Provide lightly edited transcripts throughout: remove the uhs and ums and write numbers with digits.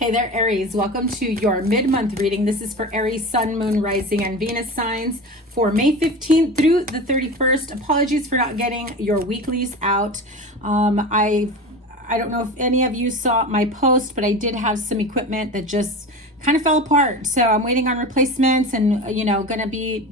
Hey there, Aries. Welcome to your mid-month reading. This is for Aries, Sun, Moon, Rising, and Venus signs for May 15th through the 31st. Apologies for not getting your weeklies out. I don't know if any of you saw my post, but I did have some equipment that just kind of fell apart. So I'm waiting on replacements and, going to be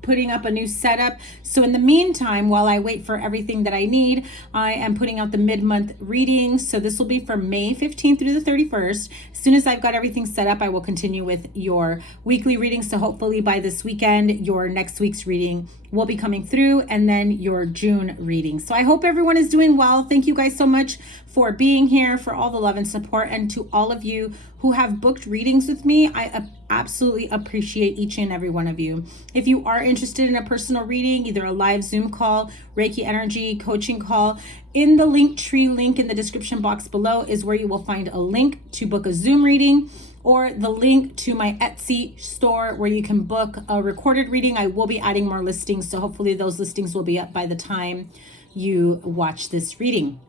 putting up a new setup. So in the meantime, while I wait for everything that I need, I am putting out the mid-month readings. So this will be from May 15th through the 31st. As soon as I've got everything set up, I will continue with your weekly readings. So hopefully by this weekend, your next week's reading will be coming through, and then your June reading. So I hope everyone is doing well. Thank you guys so much for being here, for all the love and support, and to all of you who have booked readings with me. I absolutely appreciate each and every one of you. If you are interested in a personal reading, either a live Zoom call, Reiki energy, coaching call, in the Linktree link in the description box below is where you will find a link to book a Zoom reading, or the link to my Etsy store where you can book a recorded reading. I will be adding more listings, so hopefully those listings will be up by the time you watch this reading.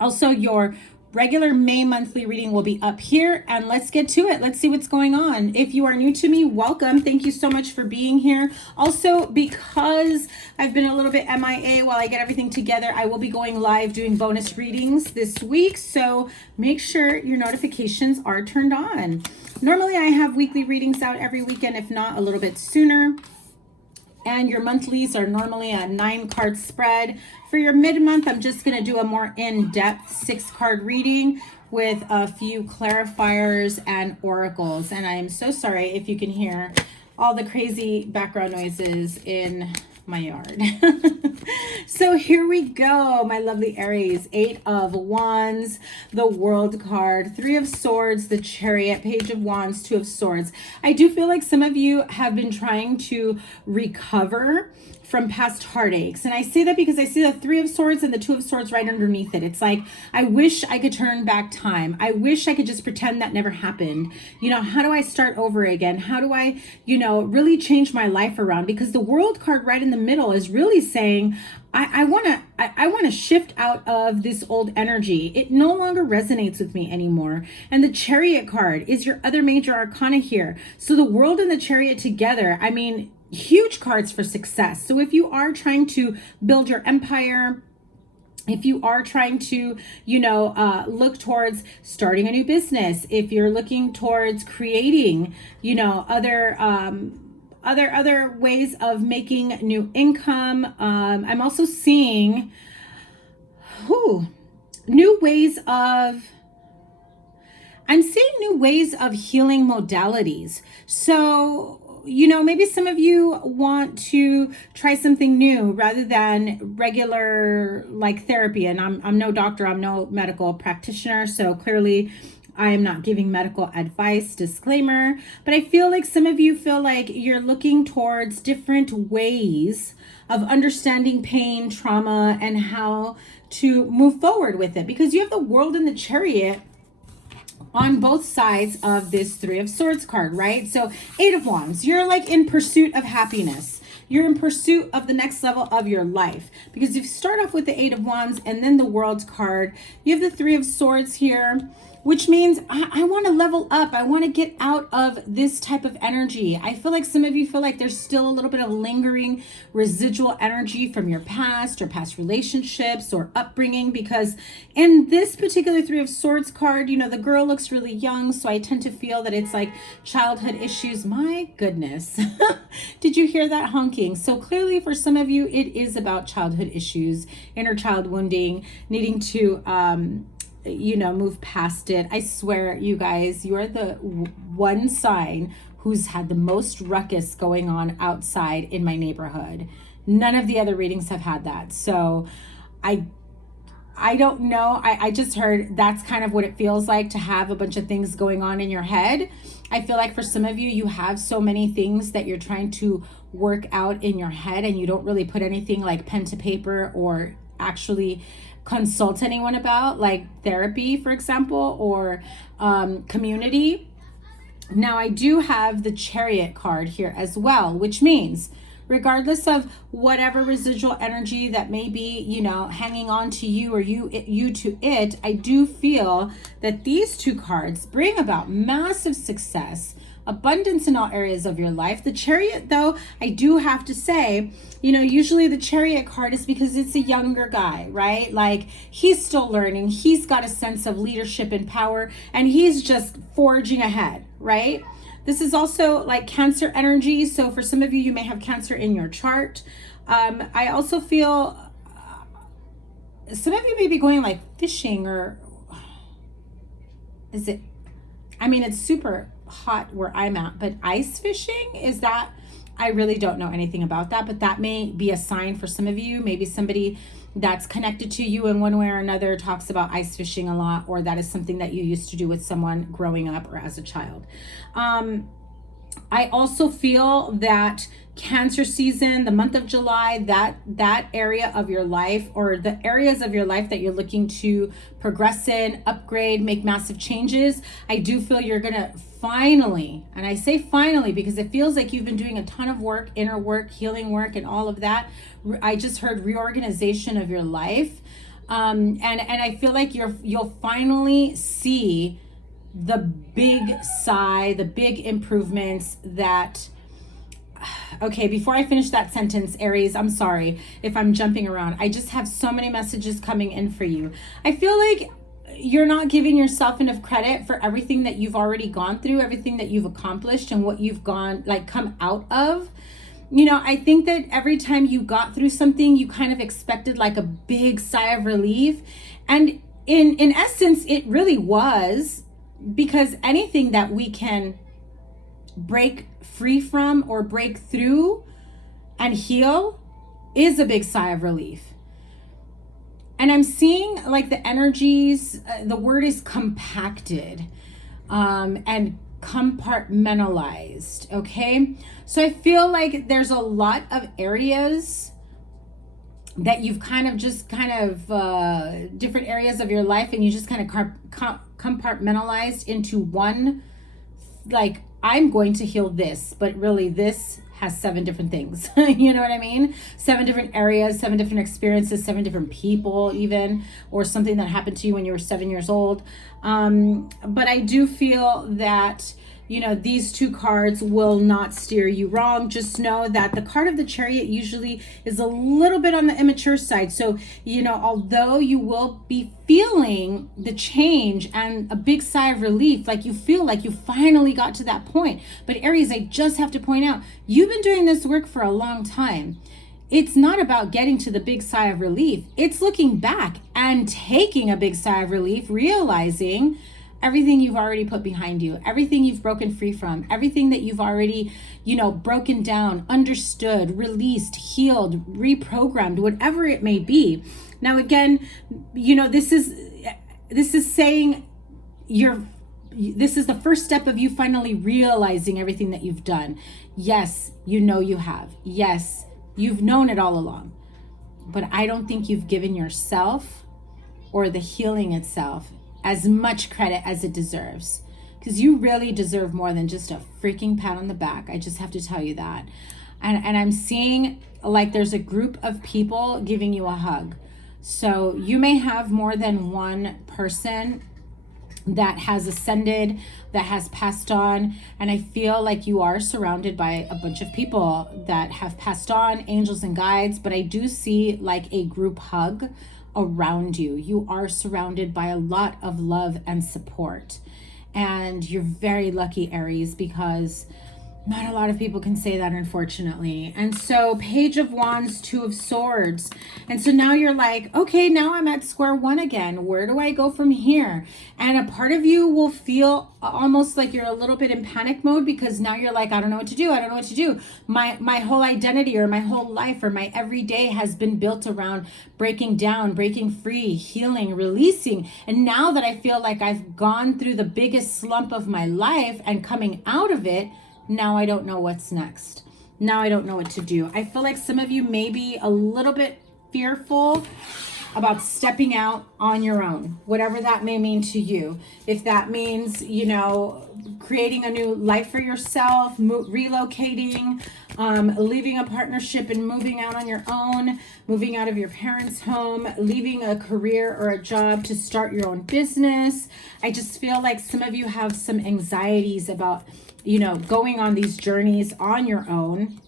Also, your regular May monthly reading will be up here, and let's get to it. Let's see what's going on. If you are new to me, welcome. Thank you so much for being here. Also, because I've been a little bit MIA while I get everything together, I will be going live doing bonus readings this week, so make sure your notifications are turned on. Normally, I have weekly readings out every weekend, if not a little bit sooner. And your monthlies are normally a 9-card spread. For your mid-month, I'm just going to do a more in-depth 6-card reading with a few clarifiers and oracles. And I am so sorry if you can hear all the crazy background noises in my yard. So here we go, my lovely Aries. 8 of Wands, the World card, 3 of Swords, the Chariot, Page of Wands, 2 of Swords. I do feel like some of you have been trying to recover from past heartaches. And I say that because I see the 3 of Swords and the 2 of Swords right underneath it. It's like, I wish I could turn back time. I wish I could just pretend that never happened. How do I start over again? How do I, really change my life around? Because the World card right in the middle is really saying, I want to shift out of this old energy. It no longer resonates with me anymore. And the Chariot card is your other major arcana here. So the World and the Chariot together, I mean, huge cards for success. So if you are trying to build your empire, if you are trying to, look towards starting a new business, if you're looking towards creating, other ways of making new income, I'm also seeing new ways of healing modalities. So maybe some of you want to try something new rather than regular therapy. And I'm no doctor, I'm no medical practitioner, so clearly I am not giving medical advice, disclaimer. But I feel like some of you feel like you're looking towards different ways of understanding pain, trauma, and how to move forward with it, because you have the World and the Chariot on both sides of this 3 of Swords card, right? So 8 of Wands, you're in pursuit of happiness. You're in pursuit of the next level of your life, because if you start off with the 8 of Wands and then the World card, you have the 3 of Swords here, which means I want to level up. I want to get out of this type of energy. I feel like some of you feel like there's still a little bit of lingering residual energy from your past or past relationships or upbringing, because in this particular 3 of Swords card, the girl looks really young. So I tend to feel that it's like childhood issues. My goodness. Did you hear that honking? So clearly for some of you, it is about childhood issues, inner child wounding, needing to, move past it. I swear, you guys, you are the one sign who's had the most ruckus going on outside in my neighborhood. None of the other readings have had that. So I don't know. I just heard that's kind of what it feels like to have a bunch of things going on in your head. I feel like for some of you, you have so many things that you're trying to work out in your head, and you don't really put anything like pen to paper or actually consult anyone about, like therapy, for example, or community. Now, I do have the Chariot card here as well, which means regardless of whatever residual energy that may be, you know, hanging on to you or you to it, I do feel that these two cards bring about massive success, abundance in all areas of your life. The Chariot, though, I do have to say, you know, usually the Chariot card is because it's a younger guy, right? Like, he's still learning. He's got a sense of leadership and power, and he's just forging ahead, right? This is also like Cancer energy. So for some of you, you may have Cancer in your chart. I also feel some of you may be going like fishing, or is it, I mean, it's super hot where I'm at, but ice fishing, is that, I really don't know anything about that, but that may be a sign for some of you. Maybe somebody that's connected to you in one way or another talks about ice fishing a lot, or that is something that you used to do with someone growing up or as a child. I also feel that Cancer season, the month of July, that area of your life, or the areas of your life that you're looking to progress in, upgrade, make massive changes, I do feel you're gonna finally, and I say finally because it feels like you've been doing a ton of work, inner work, healing work, and all of that. I just heard reorganization of your life, and I feel like you'll finally see the big sigh, the big improvements that. Okay, before I finish that sentence, Aries, I'm sorry if I'm jumping around. I just have so many messages coming in for you. I feel like you're not giving yourself enough credit for everything that you've already gone through, everything that you've accomplished, and what you've come out of. You know, I think that every time you got through something, you kind of expected like a big sigh of relief. And in essence, it really was, because anything that we can break free from or break through and heal is a big sigh of relief. And I'm seeing like the energies, the word is compacted, and compartmentalized. Okay, so I feel like there's a lot of areas that you've kind of different areas of your life, and you just kind of compartmentalized into one, like, I'm going to heal this, but really this has 7 different things. You know what I mean? 7 different areas, 7 different experiences, 7 different people even, or something that happened to you when you were 7 years old. But I do feel that, you know, these two cards will not steer you wrong. Just know that the card of the Chariot usually is a little bit on the immature side. So, you know, although you will be feeling the change and a big sigh of relief, like you feel like you finally got to that point. But Aries, I just have to point out, you've been doing this work for a long time. It's not about getting to the big sigh of relief. It's looking back and taking a big sigh of relief, realizing everything you've already put behind you, everything you've broken free from, everything that you've already, you know, broken down, understood, released, healed, reprogrammed, whatever it may be. Now, again, you know, this is saying this is the first step of you finally realizing everything that you've done. Yes, you know you have. Yes, you've known it all along. But I don't think you've given yourself or the healing itself as much credit as it deserves, because you really deserve more than just a freaking pat on the back. I just have to tell you that. And I'm seeing like there's a group of people giving you a hug. So you may have more than one person that has ascended, that has passed on, and I feel like you are surrounded by a bunch of people that have passed on, angels and guides, but I do see like a group hug around you. You are surrounded by a lot of love and support. And you're very lucky, Aries, because not a lot of people can say that, unfortunately. And so Page of Wands, 2 of Swords. And so now you're like, okay, now I'm at square one again. Where do I go from here? And a part of you will feel almost like you're a little bit in panic mode, because now you're like, I don't know what to do. I don't know what to do. My whole identity or my whole life or my everyday has been built around breaking down, breaking free, healing, releasing. And now that I feel like I've gone through the biggest slump of my life and coming out of it, now I don't know what's next. Now I don't know what to do. I feel like some of you may be a little bit fearful about stepping out on your own, whatever that may mean to you. If that means, you know, creating a new life for yourself, relocating, leaving a partnership and moving out on your own, moving out of your parents' home, leaving a career or a job to start your own business. I just feel like some of you have some anxieties about, you know, going on these journeys on your own.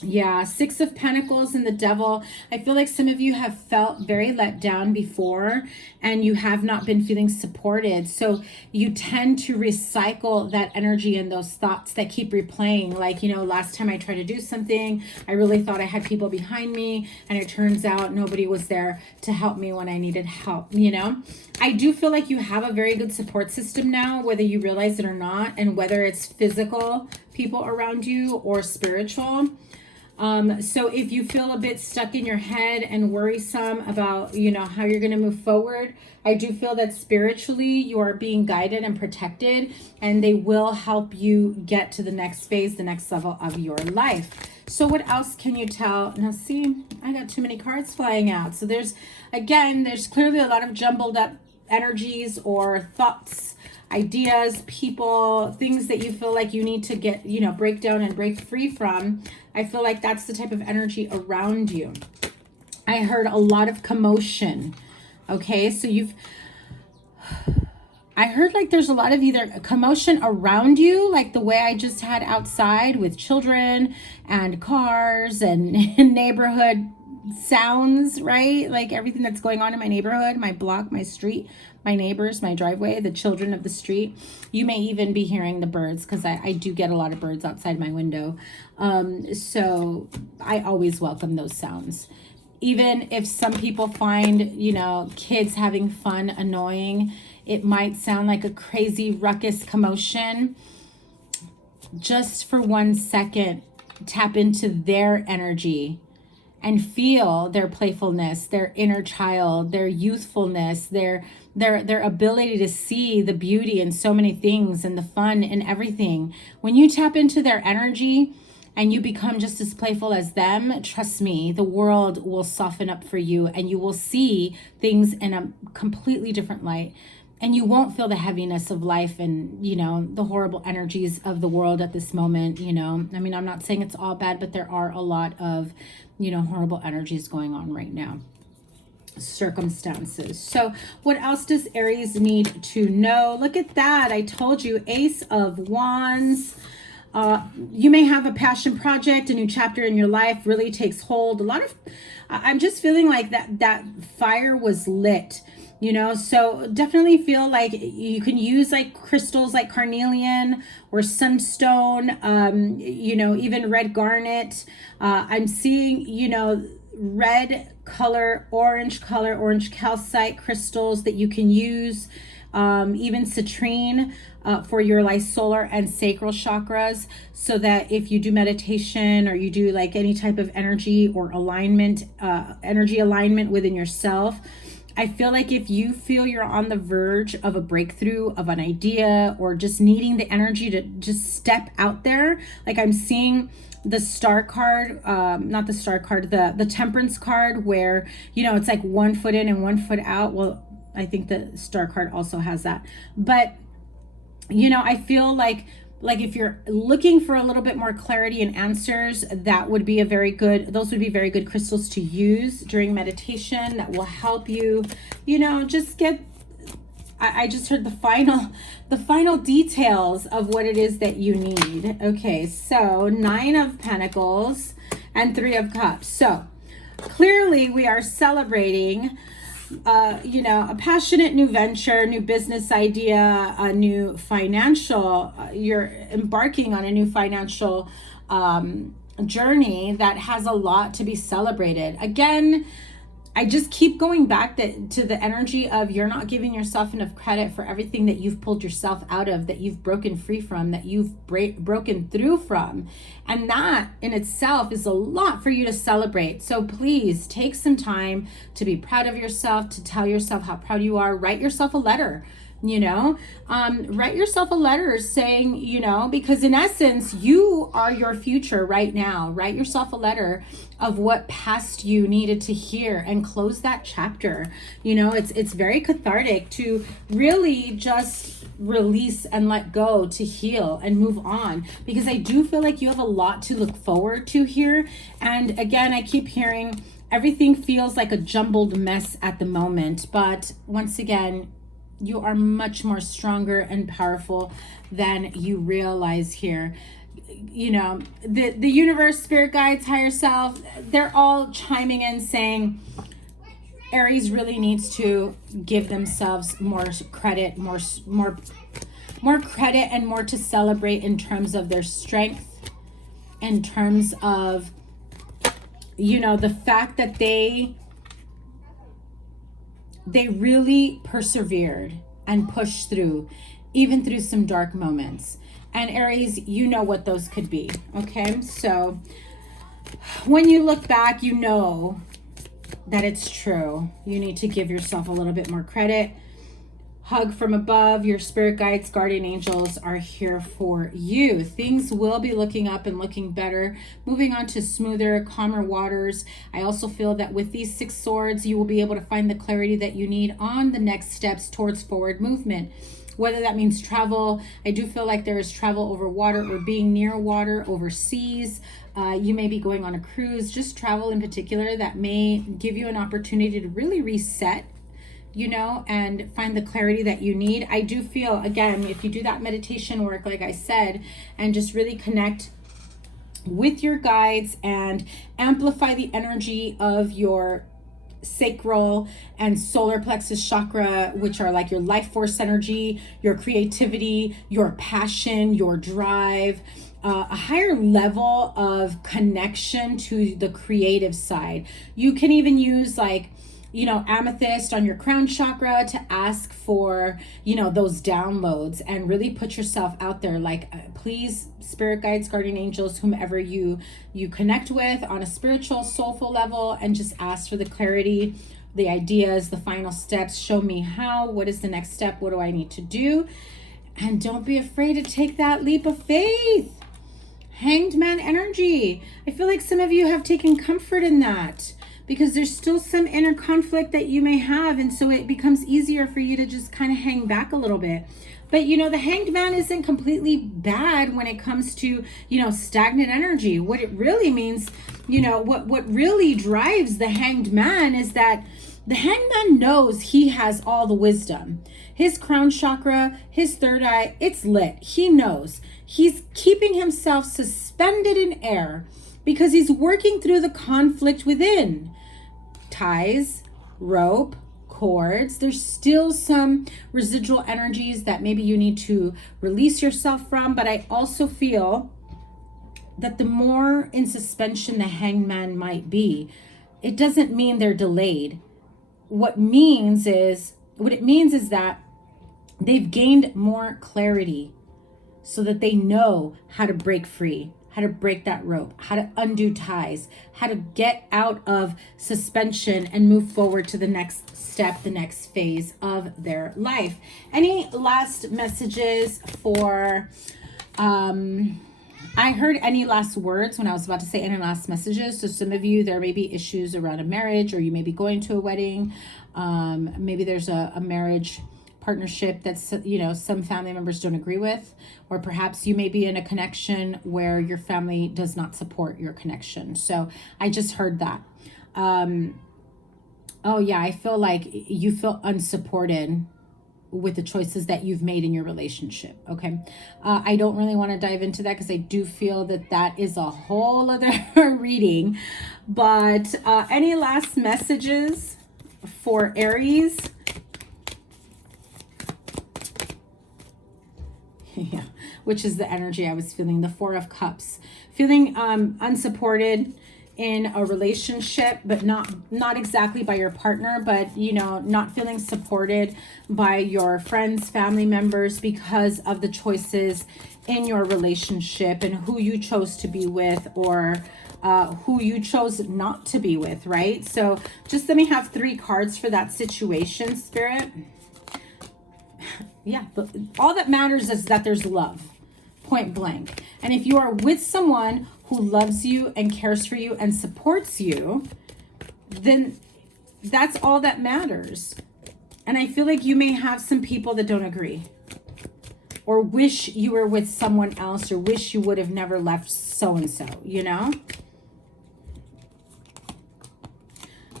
Yeah, Six of Pentacles and the Devil. I feel like some of you have felt very let down before and you have not been feeling supported. So you tend to recycle that energy and those thoughts that keep replaying. Like, you know, last time I tried to do something, I really thought I had people behind me and it turns out nobody was there to help me when I needed help, you know? I do feel like you have a very good support system now, whether you realize it or not, and whether it's physical people around you or spiritual. So if you feel a bit stuck in your head and worrisome about, you know, how you're going to move forward, I do feel that spiritually you are being guided and protected, and they will help you get to the next phase, the next level of your life. So what else can you tell? Now see, I got too many cards flying out. So there's clearly a lot of jumbled up energies or thoughts, ideas, people, things that you feel like you need to get, you know, break down and break free from. I feel like that's the type of energy around you. I heard a lot of commotion. Okay, so I heard like there's a lot of either commotion around you, like the way I just had outside with children and cars and neighborhood sounds, right? Like everything that's going on in my neighborhood, my block, my street, my neighbors, my driveway, the children of the street. You may even be hearing the birds, because I do get a lot of birds outside my window. So I always welcome those sounds. Even if some people find, you know, kids having fun annoying, it might sound like a crazy ruckus commotion. Just for 1 second, tap into their energy and feel their playfulness, their inner child, their youthfulness, their ability to see the beauty in so many things and the fun in everything. When you tap into their energy and you become just as playful as them, trust me, the world will soften up for you and you will see things in a completely different light. And you won't feel the heaviness of life and, you know, the horrible energies of the world at this moment, you know. I mean, I'm not saying it's all bad, but there are a lot of, you know, horrible energies going on right now. Circumstances. So what else does Aries need to know? Look at that. I told you, Ace of Wands. You may have a passion project, a new chapter in your life really takes hold. I'm just feeling like that fire was lit. You know, so definitely feel like you can use like crystals like carnelian or sunstone, you know, even red garnet. I'm seeing, you know, red color, orange calcite crystals that you can use, even citrine for your like solar and sacral chakras, so that if you do meditation or you do like any type of energy or alignment, energy alignment within yourself, I feel like if you feel you're on the verge of a breakthrough of an idea or just needing the energy to just step out there, like I'm seeing the star card, not the star card, the temperance card, where, you know, it's like 1 foot in and 1 foot out. Well, I think the star card also has that. But, you know, I feel like if you're looking for a little bit more clarity and answers, those would be very good crystals to use during meditation that will help you, you know, just get, I just heard the final details of what it is that you need. Okay, so 9 of Pentacles and 3 of Cups. So clearly we are celebrating you know, a passionate new venture, new business idea, a new financial, you're embarking on a new financial journey that has a lot to be celebrated. Again, I just keep going back to the energy of you're not giving yourself enough credit for everything that you've pulled yourself out of, that you've broken free from, that you've broken through from. And that in itself is a lot for you to celebrate. So please take some time to be proud of yourself, to tell yourself how proud you are. Write yourself a letter. you know. Write yourself a letter saying, you know, because in essence, you are your future right now. Write yourself a letter of what past you needed to hear and close that chapter. You know, it's very cathartic to really just release and let go, to heal and move on, because I do feel like you have a lot to look forward to here. And again, I keep hearing everything feels like a jumbled mess at the moment, but once again, you are much more stronger and powerful than you realize here. You know, the universe, spirit guides, higher self, they're all chiming in saying Aries really needs to give themselves more credit, more credit, and more to celebrate in terms of their strength, in terms of, you know, the fact that they really persevered and pushed through, even through some dark moments. And Aries, you know what those could be, okay? So when you look back, you know that it's true. You need to give yourself a little bit more credit. Hug from above. Your spirit guides, guardian angels are here for you. Things will be looking up and looking better, moving on to smoother, calmer waters. I also feel that with these 6 swords, you will be able to find the clarity that you need on the next steps towards forward movement. Whether that means travel, I do feel like there is travel over water or being near water, overseas. You may be going on a cruise, just travel in particular that may give you an opportunity to really reset, you know, and find the clarity that you need. I do feel, again, if you do that meditation work, like I said, and just really connect with your guides and amplify the energy of your sacral and solar plexus chakra, which are like your life force energy, your creativity, your passion, your drive, a higher level of connection to the creative side. You can even use, like, you know, amethyst on your crown chakra to ask for, you know, those downloads, and really put yourself out there. Like, please, spirit guides, guardian angels, whomever you connect with on a spiritual, soulful level, and just ask for the clarity, the ideas, the final steps. Show me how. What is the next step? What do I need to do? And don't be afraid to take that leap of faith. Hanged man energy. I feel like some of you have taken comfort in that, because there's still some inner conflict that you may have. And so it becomes easier for you to just kind of hang back a little bit. But, you know, the hanged man isn't completely bad when it comes to, you know, stagnant energy. What it really means, you know, what really drives the hanged man is that the hanged man knows he has all the wisdom. His crown chakra, his third eye, it's lit. He knows. He's keeping himself suspended in air because he's working through the conflict within. Ties, rope, cords. There's still some residual energies that maybe you need to release yourself from. But I also feel that the more in suspension the hanged man might be, it doesn't mean they're delayed. What it means is that they've gained more clarity so that they know how to break free, how to break that rope, how to undo ties, how to get out of suspension and move forward to the next step, the next phase of their life. Any last messages for, I heard any last words when I was about to say any last messages. So some of you, there may be issues around a marriage, or you may be going to a wedding. Maybe there's a marriage partnership that's, you know, some family members don't agree with, or perhaps you may be in a connection where your family does not support your connection. So I just heard that. Oh yeah, I feel like you feel unsupported with the choices that you've made in your relationship. Okay. I don't really want to dive into that because I do feel that that is a whole other reading, but any last messages for Aries? Yeah, which is the energy I was feeling, the 4 of Cups. Feeling unsupported in a relationship, but not exactly by your partner, but, you know, not feeling supported by your friends, family members, because of the choices in your relationship and who you chose to be with, or who you chose not to be with, right? So just let me have 3 cards for that situation, Spirit. Yeah, all that matters is that there's love, point blank. And if you are with someone who loves you and cares for you and supports you, then that's all that matters. And I feel like you may have some people that don't agree, or wish you were with someone else, or wish you would have never left so-and-so, you know?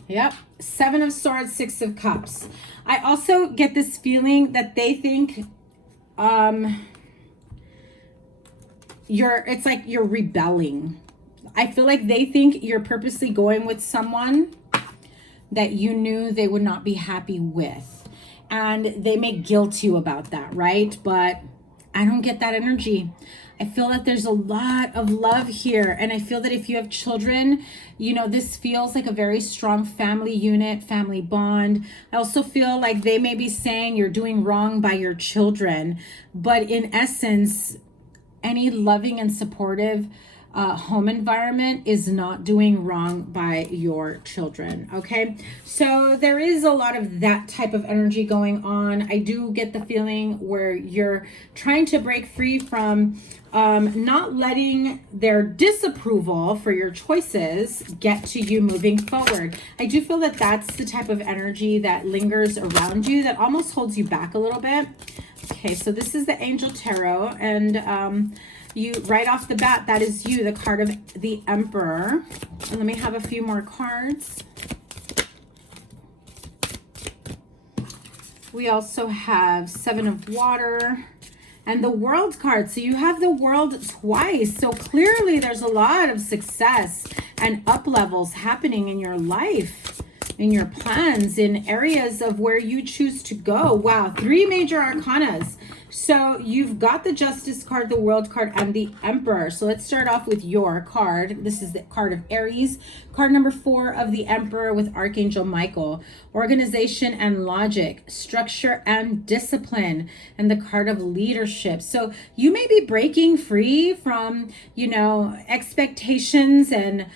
Yep. 7 of Swords, 6 of Cups. I also get this feeling that they think it's like you're rebelling. I feel like they think you're purposely going with someone that you knew they would not be happy with. And they may guilt you about that, right? But I don't get that energy. I feel that there's a lot of love here. And I feel that if you have children, you know, this feels like a very strong family unit, family bond. I also feel like they may be saying you're doing wrong by your children. But in essence, any loving and supportive home environment is not doing wrong by your children. Okay, so there is a lot of that type of energy going on. I do get the feeling where you're trying to break free from not letting their disapproval for your choices get to you moving forward. I do feel that that's the type of energy that lingers around you, that almost holds you back a little bit. Okay, so this is the Angel Tarot, and you, right off the bat, that is you, the card of the Emperor. And let me have a few more cards. We also have 7 of Water and the World card. So you have the World twice. So clearly there's a lot of success and up levels happening in your life, in your plans, in areas of where you choose to go. Wow, 3 major arcanas. So you've got the Justice card, the World card, and the Emperor. So let's start off with your card. This is the card of Aries. Card number 4 of the Emperor with Archangel Michael. Organization and logic, structure and discipline, and the card of leadership. So you may be breaking free from, you know, expectations and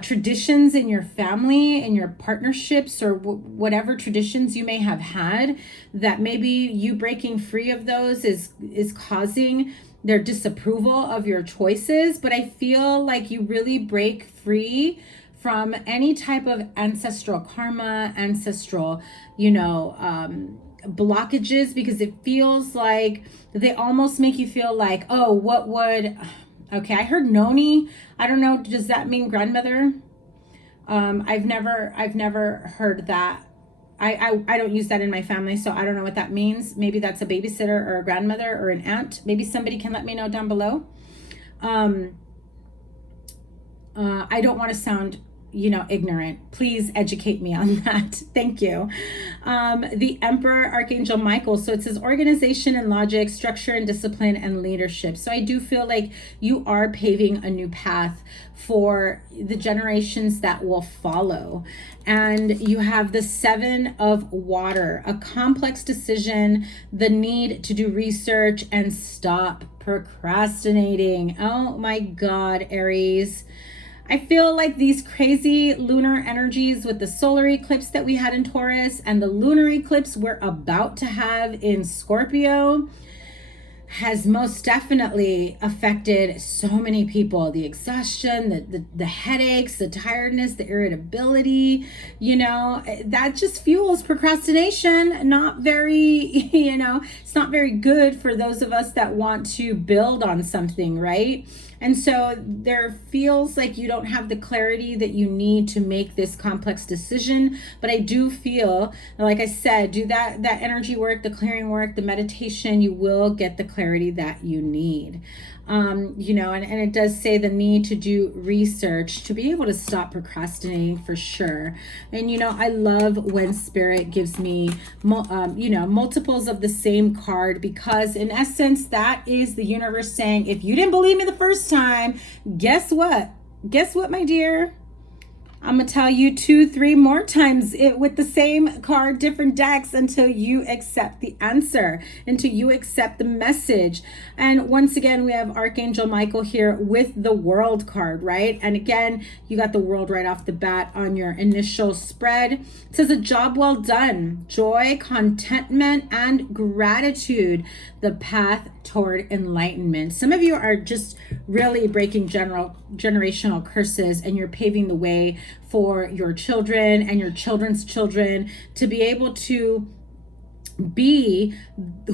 traditions in your family, in your partnerships, or whatever traditions you may have had, that maybe you breaking free of those is causing their disapproval of your choices. But I feel like you really break free from any type of ancestral karma, ancestral, you know, blockages, because it feels like they almost make you feel like, oh, what would... Okay, I heard noni. I don't know. Does that mean grandmother? I've never heard that. I don't use that in my family, so I don't know what that means. Maybe that's a babysitter or a grandmother or an aunt. Maybe somebody can let me know down below. I don't want to sound, you know, ignorant. Please educate me on that. Thank you. The Emperor, Archangel Michael. So it says organization and logic, structure and discipline, and leadership. So I do feel like you are paving a new path for the generations that will follow. And you have the 7 of Water, a complex decision, the need to do research, and stop procrastinating. Oh my God, Aries. I feel like these crazy lunar energies with the solar eclipse that we had in Taurus and the lunar eclipse we're about to have in Scorpio has most definitely affected so many people. The exhaustion, the headaches, the tiredness, the irritability, you know, that just fuels procrastination. Not very, you know, it's not very good for those of us that want to build on something, right? And so there feels like you don't have the clarity that you need to make this complex decision. But I do feel, like I said, do that energy work, the clearing work, the meditation, you will get the clarity that you need. You know, and it does say the need to do research to be able to stop procrastinating for sure. And, you know, I love when Spirit gives me, you know, multiples of the same card, because in essence, that is the universe saying, if you didn't believe me the first time, guess what? Guess what, my dear? I'm gonna tell you 2-3 more times with the same card, different decks, until you accept the answer, until you accept the message. And once again, we have Archangel Michael here with the World card, right? And again, you got the World right off the bat on your initial spread. It says a job well done, joy, contentment, and gratitude, the path toward enlightenment. Some of you are just really breaking generational curses, and you're paving the way for your children and your children's children to be able to be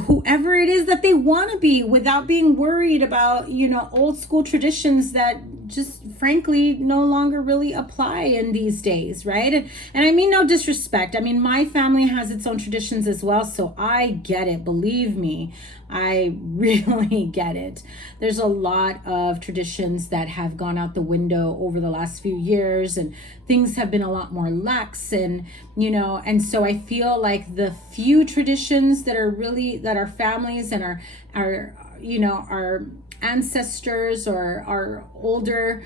whoever it is that they want to be without being worried about, you know, old school traditions that just frankly no longer really apply in these days, right? And I mean no disrespect. I mean, my family has its own traditions as well, so I get it. Believe me, I really get it. There's a lot of traditions that have gone out the window over the last few years, and things have been a lot more lax, and you know, and so I feel like the few traditions that are really, that our families and our you know, our ancestors or our older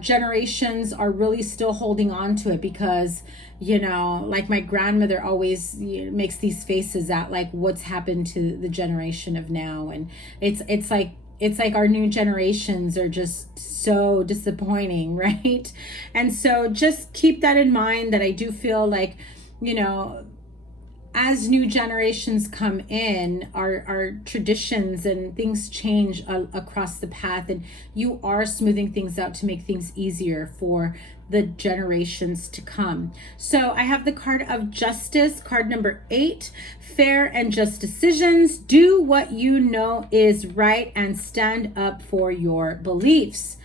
generations are really still holding on to it, because you know, like my grandmother always makes these faces at like what's happened to the generation of now, and it's like our new generations are just so disappointing, right? And so just keep that in mind, that I do feel like, you know, as new generations come in, our traditions and things change across the path, and you are smoothing things out to make things easier for the generations to come. So I have the card of Justice, card number 8, fair and just decisions. Do what you know is right and stand up for your beliefs.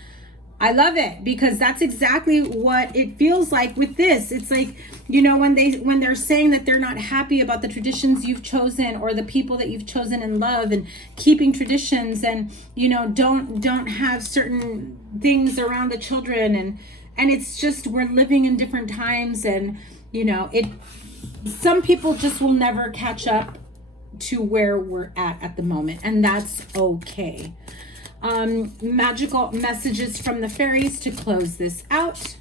I love it, because that's exactly what it feels like with this. It's like, you know, when they're saying that they're not happy about the traditions you've chosen or the people that you've chosen in love, and keeping traditions, and you know, don't have certain things around the children, and it's just, we're living in different times, and you know, some people just will never catch up to where we're at the moment, and that's okay. Magical messages from the fairies to close this out.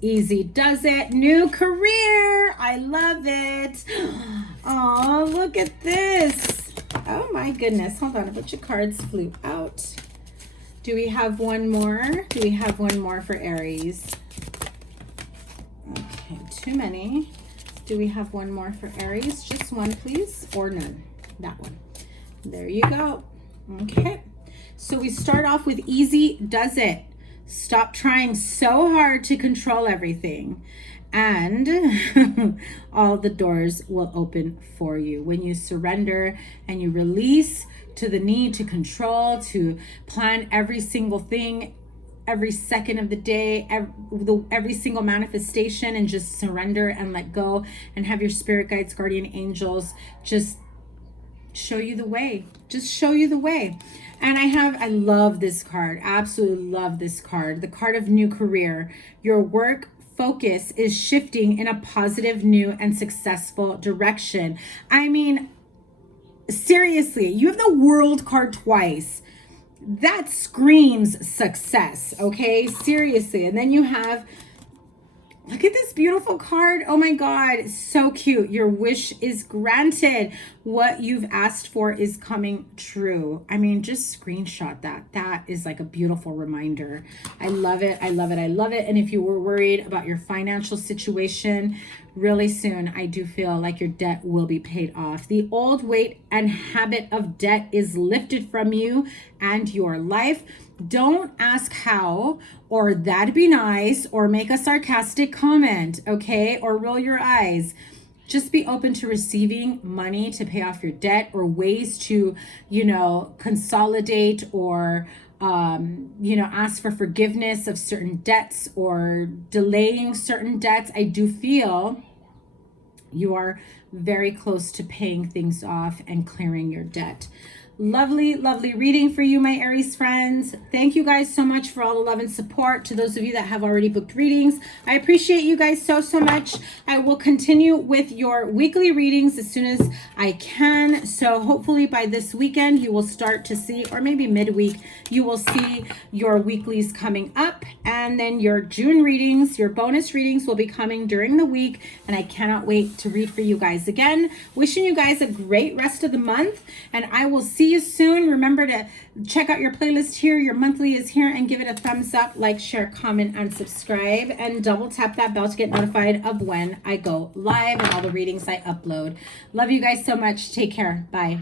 Easy does it. New career. I love it. Oh, look at this. Oh my goodness. Hold on. A bunch of cards flew out. Do we have one more? Do we have one more for Aries? Okay, too many. Do we have one more for Aries? Just one, please, or none? That one. There you go. Okay. So we start off with easy does it. Stop trying so hard to control everything, and all the doors will open for you when you surrender and you release to the need to control, to plan every single thing, every second of the day, every single manifestation, and just surrender and let go, and have your spirit guides, guardian angels just show you the way. Just show you the way. And I love this card. Absolutely love this card. The card of new career. Your work focus is shifting in a positive, new, and successful direction. I mean, seriously, you have the World card twice. That screams success, okay? Seriously. And then you have, look at this beautiful card. Oh my God, so cute. Your wish is granted. What you've asked for is coming true. I mean, just screenshot that. That is like a beautiful reminder. I love it. I love it. I love it. And if you were worried about your financial situation, really soon, I do feel like your debt will be paid off. The old weight and habit of debt is lifted from you and your life. Don't ask how, or that'd be nice, or make a sarcastic comment, okay? Or roll your eyes. Just be open to receiving money to pay off your debt, or ways to, you know, consolidate, or you know, ask for forgiveness of certain debts, or delaying certain debts. I do feel you are very close to paying things off and clearing your debt. Lovely, lovely reading for you, my Aries friends. Thank you guys so much for all the love and support. To those of you that have already booked readings, I appreciate you guys so, so much. I will continue with your weekly readings as soon as I can. So hopefully by this weekend, you will start to see, or maybe midweek, you will see your weeklies coming up. And then your June readings, your bonus readings will be coming during the week. And I cannot wait to read for you guys again. Wishing you guys a great rest of the month. And I will see you soon. Remember to check out your playlist here. Your monthly is here, and give it a thumbs up, like, share, comment, and subscribe, and double tap that bell to get notified of when I go live and all the readings I upload. Love you guys so much. Take care. Bye.